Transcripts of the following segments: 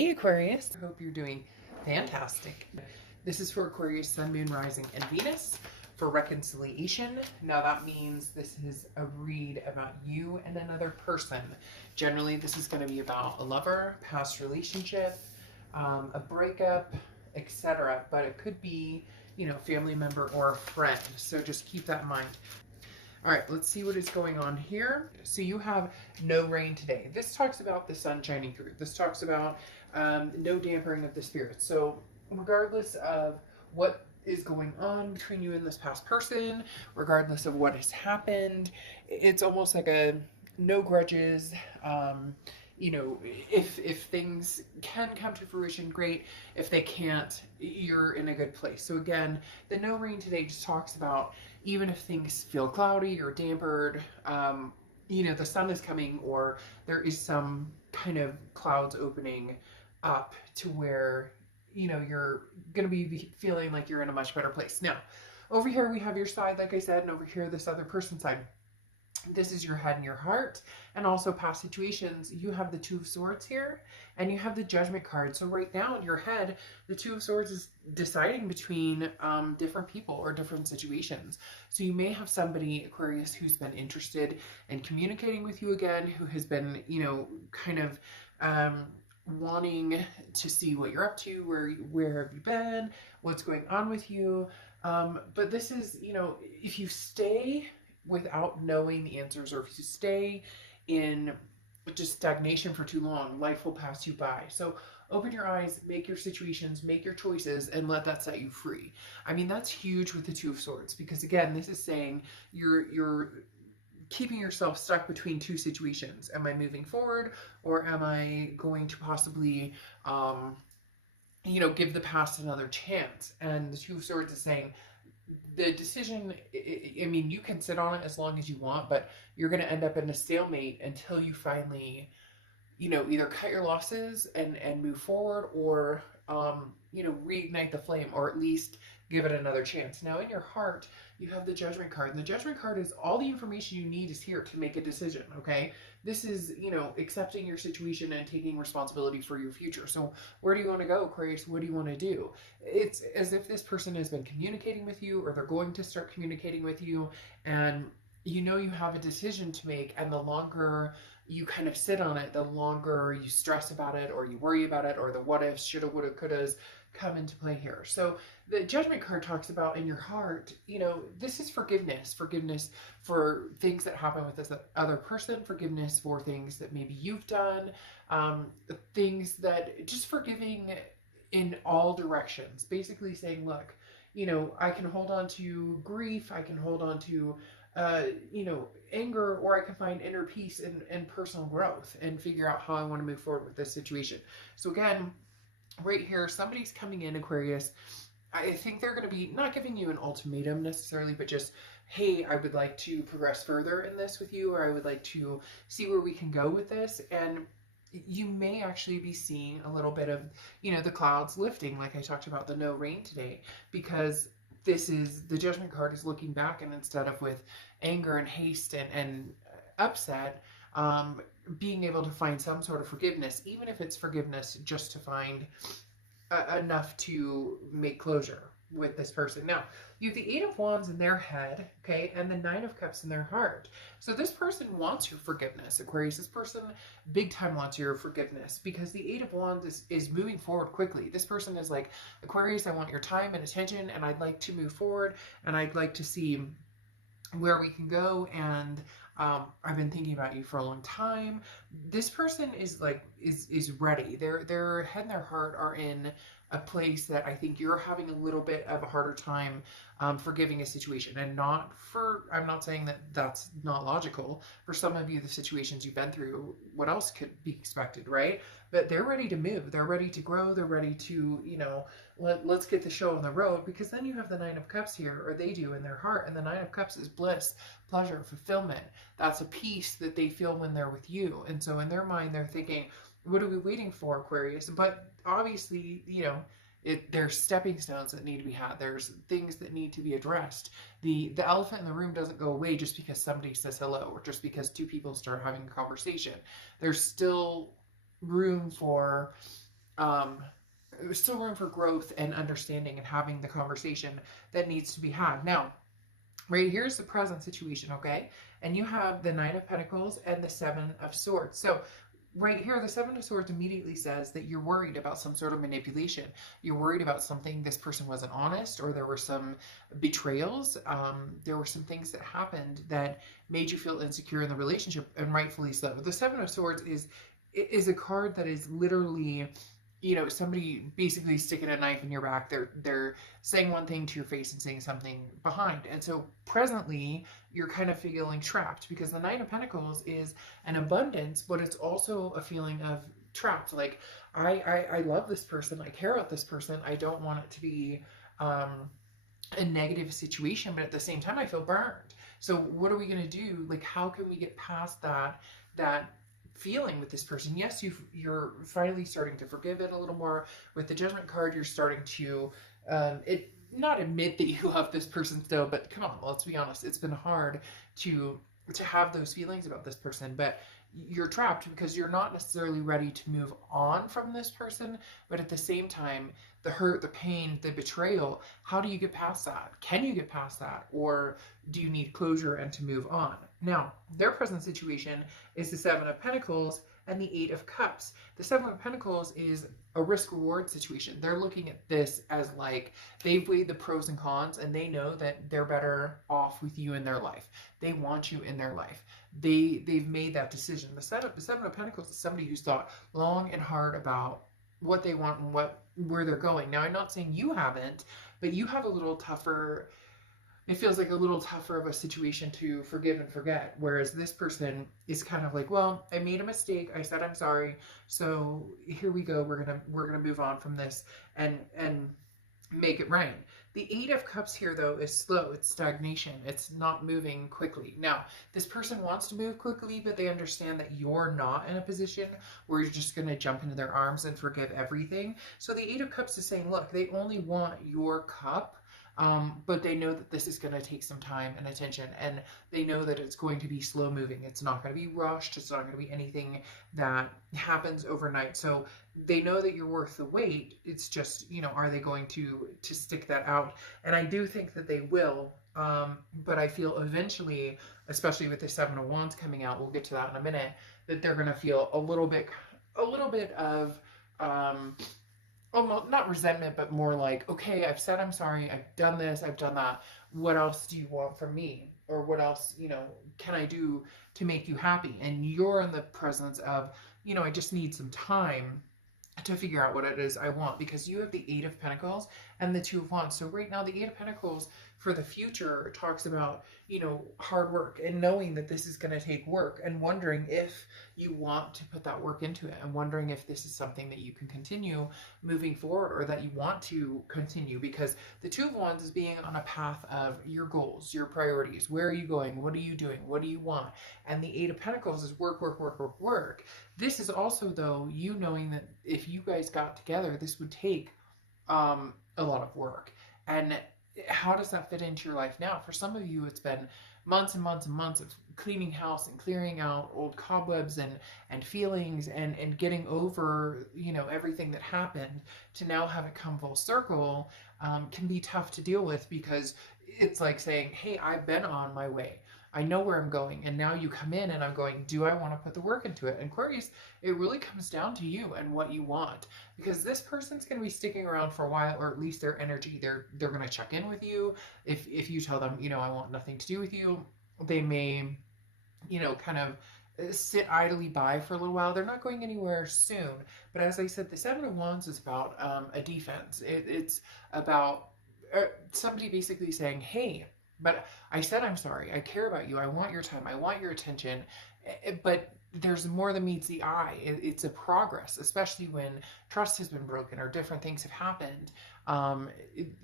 Hey Aquarius, I hope you're doing fantastic. This is for Aquarius, Sun, Moon, Rising, and Venus for reconciliation. Now that means this is a read about you and another person. Generally, this is going to be about a lover, past relationship, a breakup, etc. But it could be, family member or a friend. So just keep that in mind. All right, let's see what is going on here. So you have no rain today. This talks about the sun shining through. This talks about no dampering of the spirits. So regardless of what is going on between you and this past person, regardless of what has happened, it's almost like a no grudges. If things can come to fruition, great. If they can't, you're in a good place. So again, the no rain today just talks about even if things feel cloudy or dampered, the sun is coming or there is some kind of clouds opening up to where, you're going to be feeling like you're in a much better place. Now, over here we have your side, like I said, and over here this other person's side. This is your head and your heart, and also past situations. You have the Two of Swords here, and you have the Judgment card. So right now in your head, the Two of Swords is deciding between different people or different situations. So you may have somebody, Aquarius, who's been interested in communicating with you again, who has been, kind of wanting to see what you're up to, where have you been, what's going on with you. But this is, if you stay without knowing the answers, or if you stay in just stagnation for too long, life will pass you by. So open your eyes, make your situations, make your choices, and let that set you free. I mean, that's huge with the Two of Swords, because again, this is saying you're keeping yourself stuck between two situations. Am I moving forward, or am I going to possibly give the past another chance? And the Two of Swords is saying the decision, I mean, you can sit on it as long as you want, but you're going to end up in a stalemate until you finally, either cut your losses and move forward, or, reignite the flame, or at least give it another chance. Now, in your heart, you have the Judgment card. And the Judgment card is all the information you need is here to make a decision, okay? This is, accepting your situation and taking responsibility for your future. So where do you want to go, Aquarius? What do you want to do? It's as if this person has been communicating with you, or they're going to start communicating with you, and you have a decision to make, and the longer you kind of sit on it, the longer you stress about it, or you worry about it, or the what ifs, shoulda, woulda, couldas come into play here. So the Judgment card talks about in your heart, this is forgiveness for things that happen with this other person, forgiveness for things that maybe you've done, things that just forgiving in all directions, basically saying, look, I can hold on to grief, I can hold on to anger, or I can find inner peace and personal growth and figure out how I want to move forward with this situation. So again, right here, somebody's coming in, Aquarius. I think they're going to be not giving you an ultimatum necessarily, but just, hey, I would like to progress further in this with you, or I would like to see where we can go with this. And you may actually be seeing a little bit of, the clouds lifting, like I talked about the no rain today, because this is the Judgment card is looking back, and instead of with anger and haste and upset, being able to find some sort of forgiveness, even if it's forgiveness just to find enough to make closure with this person. Now, you have the Eight of Wands in their head, okay, and the Nine of Cups in their heart. So this person wants your forgiveness, Aquarius. This person big time wants your forgiveness, because the Eight of Wands is moving forward quickly. This person is like, Aquarius, I want your time and attention, and I'd like to move forward, and I'd like to see where we can go, and I've been thinking about you for a long time. This person is ready. Their head and their heart are in a place that I think you're having a little bit of a harder time forgiving a situation. And I'm not saying that that's not logical. For some of you, the situations you've been through, what else could be expected, right? But they're ready to move. They're ready to grow. They're ready to, let's get the show on the road, because then you have the Nine of Cups here, or they do in their heart. And the Nine of Cups is bliss, pleasure, fulfillment. That's a peace that they feel when they're with you. And so in their mind, they're thinking, what are we waiting for, Aquarius? But obviously, there's stepping stones that need to be had. There's things that need to be addressed. The elephant in the room doesn't go away just because somebody says hello, or just because two people start having a conversation. There's still room for um, there's still room for growth and understanding and having the conversation that needs to be had. Now, right here's the present situation, okay? And you have the Nine of Pentacles and the Seven of Swords. So right here, the Seven of Swords immediately says that you're worried about some sort of manipulation. You're worried about something, this person wasn't honest, or there were some betrayals. There were some things that happened that made you feel insecure in the relationship, and rightfully so. The Seven of Swords is a card that is literally, you know, somebody basically sticking a knife in your back. They're saying one thing to your face and saying something behind. And so presently you're kind of feeling trapped, because the Nine of Pentacles is an abundance, but it's also a feeling of trapped. Like, I love this person, I care about this person, I don't want it to be a negative situation, but at the same time I feel burned. So what are we going to do? Like, how can we get past that feeling with this person? Yes, you're finally starting to forgive it a little more. With the Judgment card, you're starting to not admit that you love this person still, but come on, let's be honest, it's been hard to have those feelings about this person, but you're trapped because you're not necessarily ready to move on from this person. But at the same time, the hurt, the pain, the betrayal, how do you get past that? Can you get past that? Or do you need closure and to move on? Now, their present situation is the Seven of Pentacles and the Eight of Cups. The Seven of Pentacles is a risk-reward situation. They're looking at this as like, they've weighed the pros and cons, and they know that they're better off with you in their life. They want you in their life. They've made that decision. The Seven of Pentacles is somebody who's thought long and hard about what they want and where they're going. Now, I'm not saying you haven't, but you have a little tougher, it feels like a little tougher of a situation to forgive and forget. Whereas this person is kind of like, well, I made a mistake. I said I'm sorry. So here we go. We're gonna move on from this and make it right. The Eight of Cups here, though, is slow. It's stagnation. It's not moving quickly. Now, this person wants to move quickly, but they understand that you're not in a position where you're just going to jump into their arms and forgive everything. So the Eight of Cups is saying, look, they only want your cup. But they know that this is going to take some time and attention, and they know that it's going to be slow moving. It's not going to be rushed. It's not going to be anything that happens overnight. So they know that you're worth the wait. It's just, you know, are they going to stick that out? And I do think that they will. But I feel eventually, especially with the Seven of Wands coming out, we'll get to that in a minute, that they're going to feel a little bit of, almost not resentment, but more like, okay, I've said I'm sorry, I've done this, I've done that. What else do you want from me? Or what else, you know, can I do to make you happy? And you're in the presence of, you know, I just need some time to figure out what it is I want, because you have the Eight of Pentacles and the Two of Wands. So right now, the Eight of Pentacles for the future talks about, you know, hard work and knowing that this is going to take work, and wondering if you want to put that work into it, and wondering if this is something that you can continue moving forward, or that you want to continue, because the Two of Wands is being on a path of your goals, your priorities. Where are you going? What are you doing? What do you want? And the Eight of Pentacles is work, work, work, work, work. This is also, though, you knowing that if you guys got together, this would take a lot of work. And how does that fit into your life now? For some of you, it's been months and months and months of cleaning house and clearing out old cobwebs and feelings and getting over, you know, everything that happened, to now have it come full circle, can be tough to deal with, because it's like saying, hey, I've been on my way. I know where I'm going, and now you come in and I'm going, do I want to put the work into it? And Aquarius, it really comes down to you and what you want, because this person's going to be sticking around for a while, or at least their energy, they're going to check in with you. If you tell them, you know, I want nothing to do with you, they may, you know, kind of sit idly by for a little while. They're not going anywhere soon. But as I said, the Seven of Wands is about a defense. It's about somebody basically saying, hey, but I said I'm sorry. I care about you. I want your time. I want your attention. But there's more than meets the eye. It's a progress, especially when trust has been broken or different things have happened.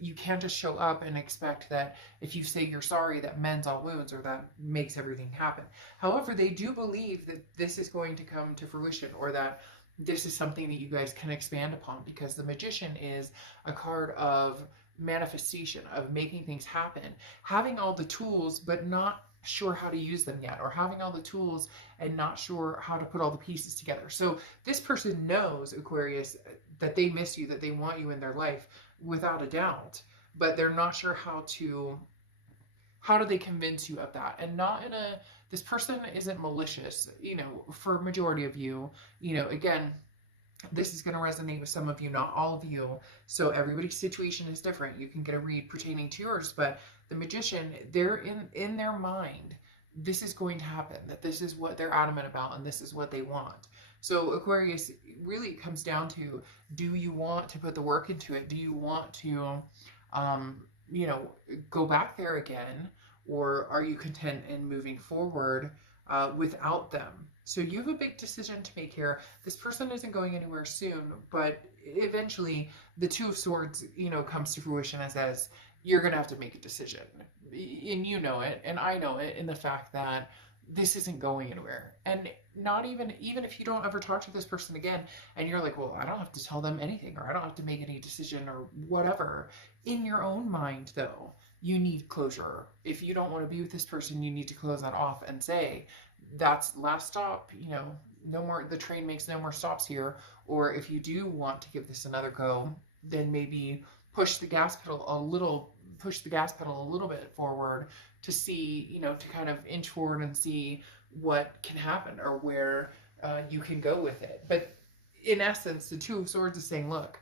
You can't just show up and expect that if you say you're sorry, that mends all wounds, or that makes everything happen. However, they do believe that this is going to come to fruition, or that this is something that you guys can expand upon, because the Magician is a card of manifestation, of making things happen, having all the tools but not sure how to use them yet, or having all the tools and not sure how to put all the pieces together. So this person knows, Aquarius, that they miss you, that they want you in their life without a doubt, but they're not sure how do they convince you of that, and not in a, this person isn't malicious, you know, for a majority of you, you know, again, this is going to resonate with some of you, not all of you. So everybody's situation is different. You can get a read pertaining to yours, but the Magician, they're in their mind, this is going to happen, that this is what they're adamant about, and this is what they want. So Aquarius, really comes down to, do you want to put the work into it? Do you want to, you know, go back there again? Or are you content in moving forward without them? So you have a big decision to make here. This person isn't going anywhere soon, but eventually the Two of Swords, you know, comes to fruition and says, you're going to have to make a decision. And you know it, and I know it, in the fact that this isn't going anywhere. And not even if you don't ever talk to this person again, and you're like, well, I don't have to tell them anything, or I don't have to make any decision, or whatever. In your own mind, though, you need closure. If you don't want to be with this person, you need to close that off and say, that's last stop, you know, no more, the train makes no more stops here. Or if you do want to give this another go, then maybe push the gas pedal a little bit forward to see, you know, to kind of inch forward and see what can happen, or where you can go with it. But in essence, the Two of Swords is saying, look,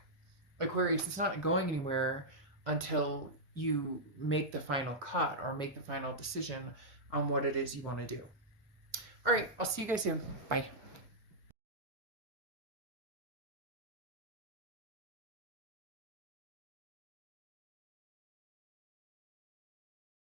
Aquarius, it's not going anywhere until you make the final cut, or make the final decision on what it is you want to do. All right, I'll see you guys soon. Bye.